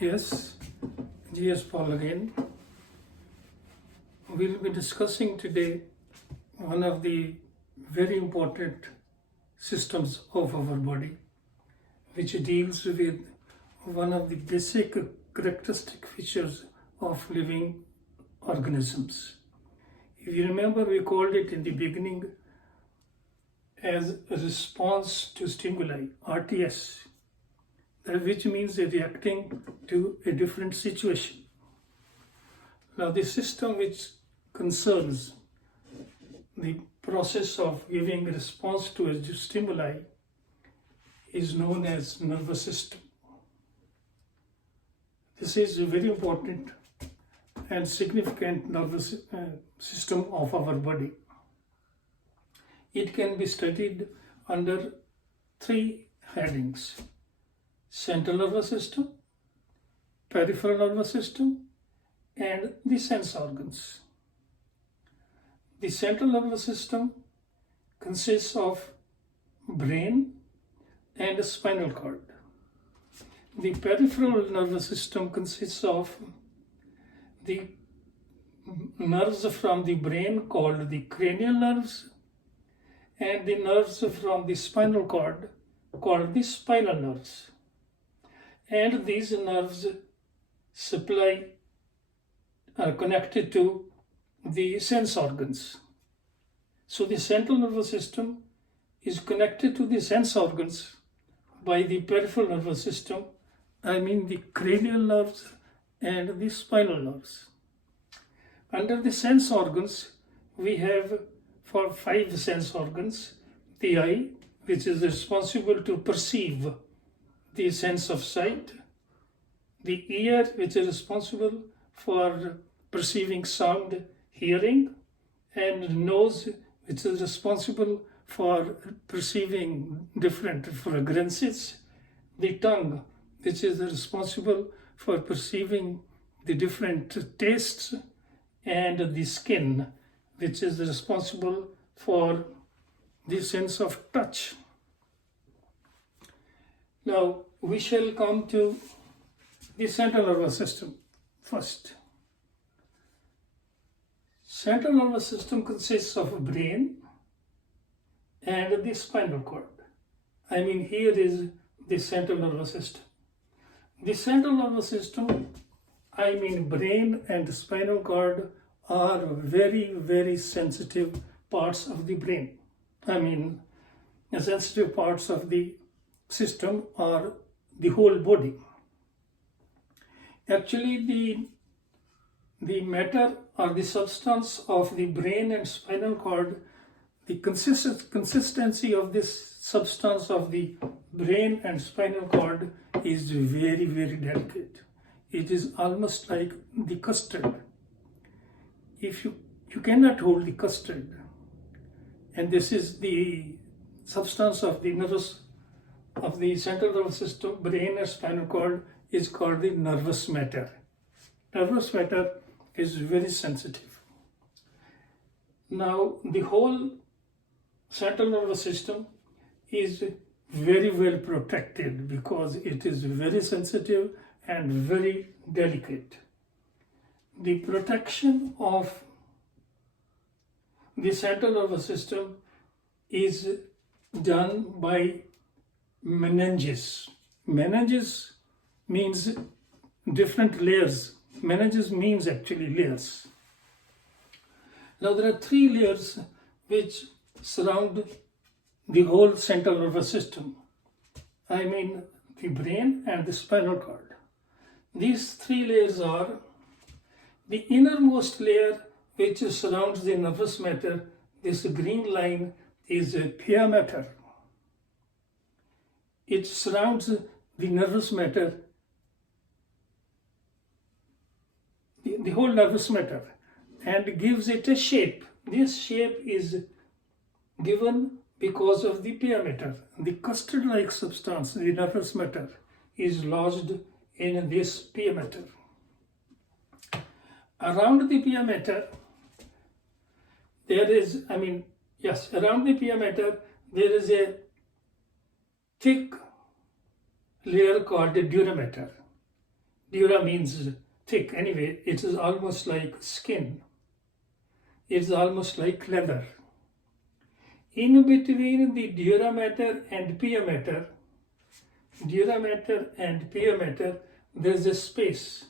Yes, GS Paul again. We'll be discussing today one of the very important systems of our body, which deals with one of the basic characteristic features of living organisms. If you remember, we called it in the beginning as a response to stimuli, RTS, which means reacting to a different situation. Now, the system which concerns the process of giving response to a stimuli is known as nervous system. This is a very important and significant nervous system of our body. It can be studied under three headings: central nervous system, peripheral nervous system, and the sense organs. The central nervous system consists of brain and spinal cord. The peripheral nervous system consists of the nerves from the brain called the cranial nerves and the nerves from the spinal cord called the spinal nerves. And these nerves are connected to the sense organs. So the central nervous system is connected to the sense organs by the peripheral nervous system, the cranial nerves and the spinal nerves. Under the sense organs, we have for 5 sense organs: the eye, which is responsible to perceive the sense of sight; the ear, which is responsible for perceiving sound, hearing; and nose, which is responsible for perceiving different fragrances; the tongue, which is responsible for perceiving the different tastes; and the skin, which is responsible for the sense of touch. Now, we shall come to the central nervous system first. Central nervous system consists of brain and the spinal cord. Here is the central nervous system. The central nervous system, brain and spinal cord, are very, very sensitive parts of the brain. The sensitive parts of the system are the whole body. Actually, the matter or the substance of the brain and spinal cord, the consistency of this substance of the brain and spinal cord is very, very delicate. It is almost like the custard. If you cannot hold the custard, and this is the substance of the nervous of the central nervous system, brain and spinal cord, is called the nervous matter. Nervous matter is very sensitive. Now, the whole central nervous system is very well protected because it is very sensitive and very delicate. The protection of the central nervous system is done by meninges. Meninges means different layers. Meninges means actually layers. Now, there are 3 layers which surround the whole central nervous system. The brain and the spinal cord. These 3 layers are: the innermost layer, which surrounds the nervous matter. This green line is a pia mater. It surrounds the nervous matter, the whole nervous matter, and gives it a shape. This shape is given because of the pia mater. The custard-like substance, the nervous matter, is lodged in this pia mater. Around the pia mater, around the pia mater, there is a thick layer called the dura mater. Dura means thick. Anyway, it is almost like skin. It's almost like leather. In between the dura mater and pia mater, there's a space.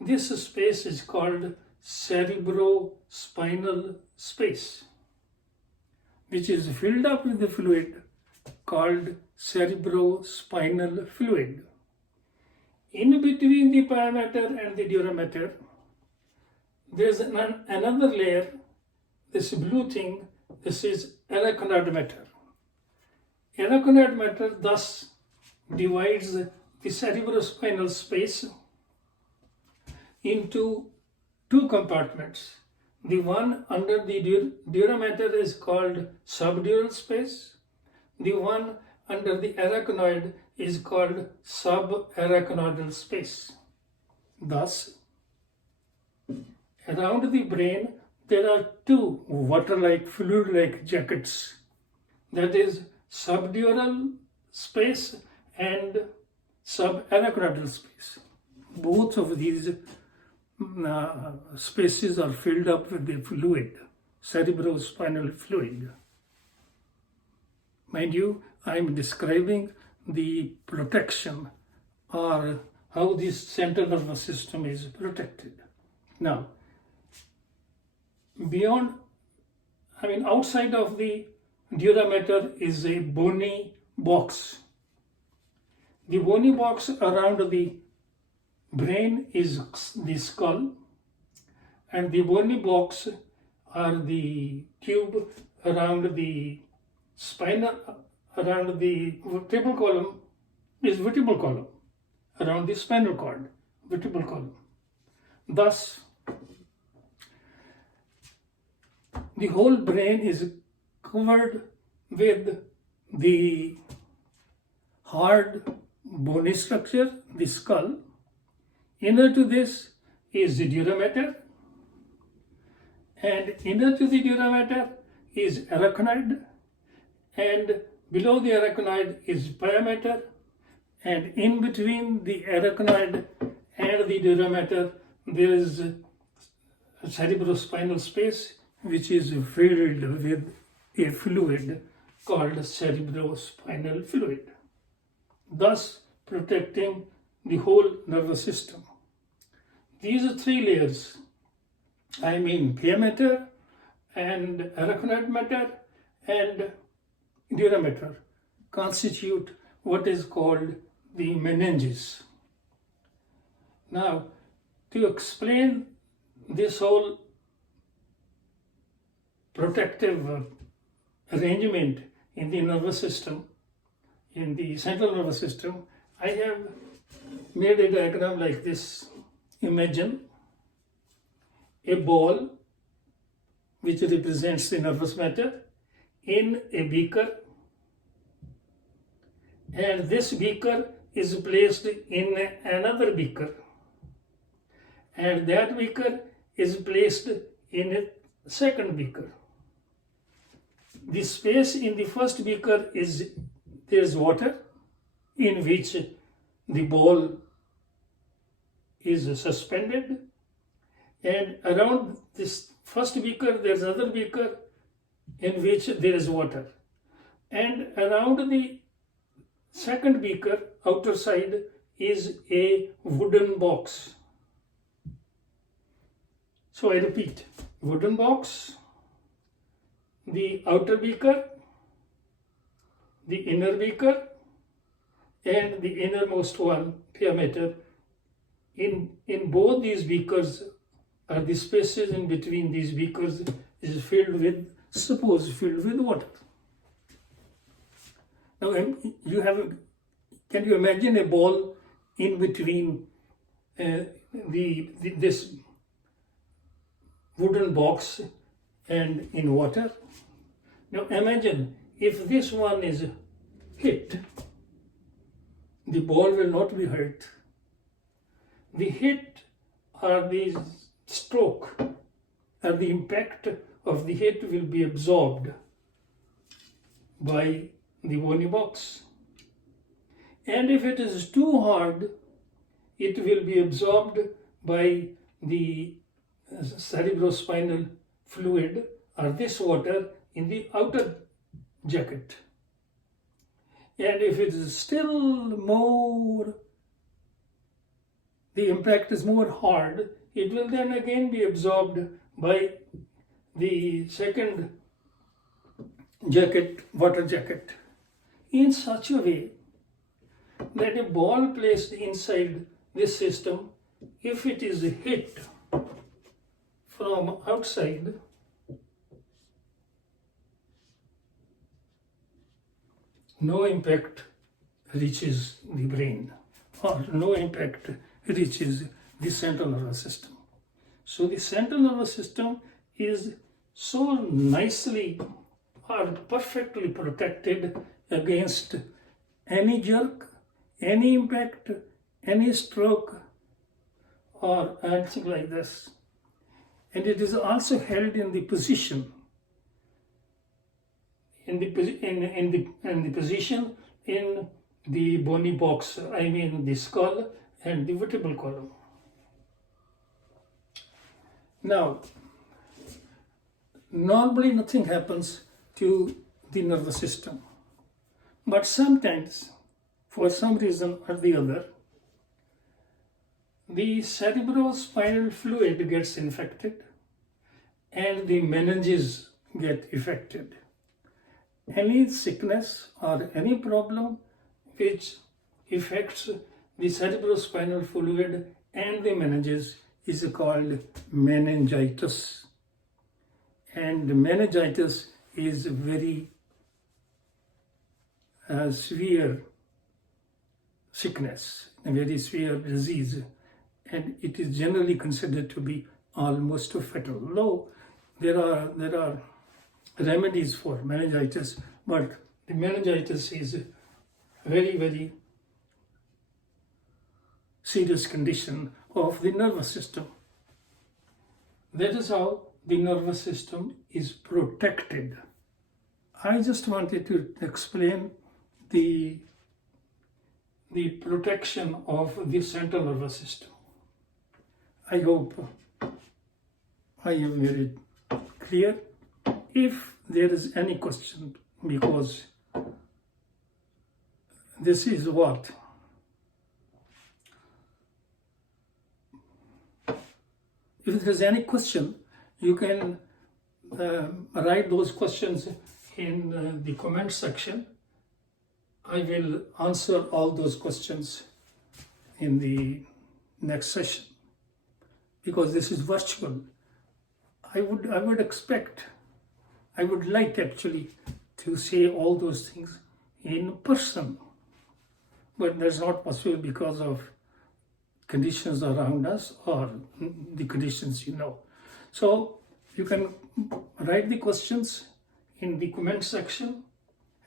This space is called cerebrospinal space, which is filled up with the fluid called cerebrospinal fluid. In between the pia mater and the dura mater, there's another layer, this blue thing. This is arachnoid matter. Arachnoid matter thus divides the cerebrospinal space into two compartments. The one under the dura mater is called subdural space. The one under the arachnoid is called subarachnoidal space. Thus, around the brain, there are two water-like, fluid-like jackets. That is subdural space and subarachnoidal space. Both of these spaces are filled up with the fluid, cerebrospinal fluid. Mind you, I am describing the protection or how this central nervous system is protected. Now, outside of the dura mater is a bony box. The bony box around the brain is the skull, and the bony box are the tube around the spinal, around the vertebral column is vertebral column, around the spinal cord, vertebral column. Thus, the whole brain is covered with the hard bony structure, the skull. Inner to this is the dura mater, and inner to the dura mater is arachnoid, and below the arachnoid is pia mater, and in between the arachnoid and the dura mater there is a cerebrospinal space which is filled with a fluid called cerebrospinal fluid, thus protecting the whole nervous system. These three layers, pia mater and arachnoid mater and dura mater, constitute what is called the meninges. Now, to explain this whole protective arrangement in the nervous system, in the central nervous system, I have made a diagram like this. Imagine a ball which represents the nervous matter in a beaker, and this beaker is placed in another beaker, and that beaker is placed in a second beaker. The space in the first beaker there's water in which the ball is suspended, and around this first beaker there's another beaker in which there is water, and around the second beaker outer side is a wooden box. So I repeat, wooden box, the outer beaker, the inner beaker, and the innermost one, pia mater. In both these beakers, are the spaces in between these beakers is filled with water. Now, can you imagine a ball in between this wooden box and in water? Now imagine if this one is hit, the ball will not be hurt. The hit or the stroke or the impact of the hit will be absorbed by the bony box. And if it is too hard, it will be absorbed by the cerebrospinal fluid or this water in the outer jacket. And if it is still more, the impact is more hard, it will then again be absorbed by the second jacket, water jacket, in such a way that a ball placed inside this system, if it is hit from outside, no impact reaches the brain, or no impact reaches the central nervous system. So the central nervous system is so nicely or perfectly protected against any jerk, any impact, any stroke, or anything like this. And it is also held in the position, in the position in the bony box, I mean the skull and the vertebral column. Now, normally nothing happens to the nervous system, but sometimes, for some reason or the other, the cerebrospinal fluid gets infected and the meninges get affected. Any sickness or any problem which affects the cerebrospinal fluid and the meninges is called meningitis. And meningitis is a very severe sickness, a very severe disease, and it is generally considered to be almost fatal. Though there are remedies for meningitis, but the meningitis is a very, very serious condition of the nervous system. That is how the nervous system is protected. I just wanted to explain the protection of the central nervous system. I hope I am very clear. If there is any question, because this is what if there is any question, you can write those questions in the comment section. I will answer all those questions in the next session, because this is virtual. I would expect, I would like actually to say all those things in person, but that's not possible because of conditions around us or the conditions you know. So you can write the questions in the comment section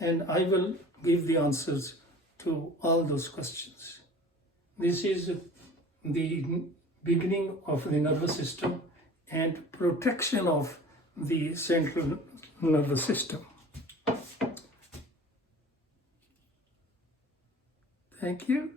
and I will give the answers to all those questions. This is the beginning of the nervous system and protection of the central nervous system. Thank you.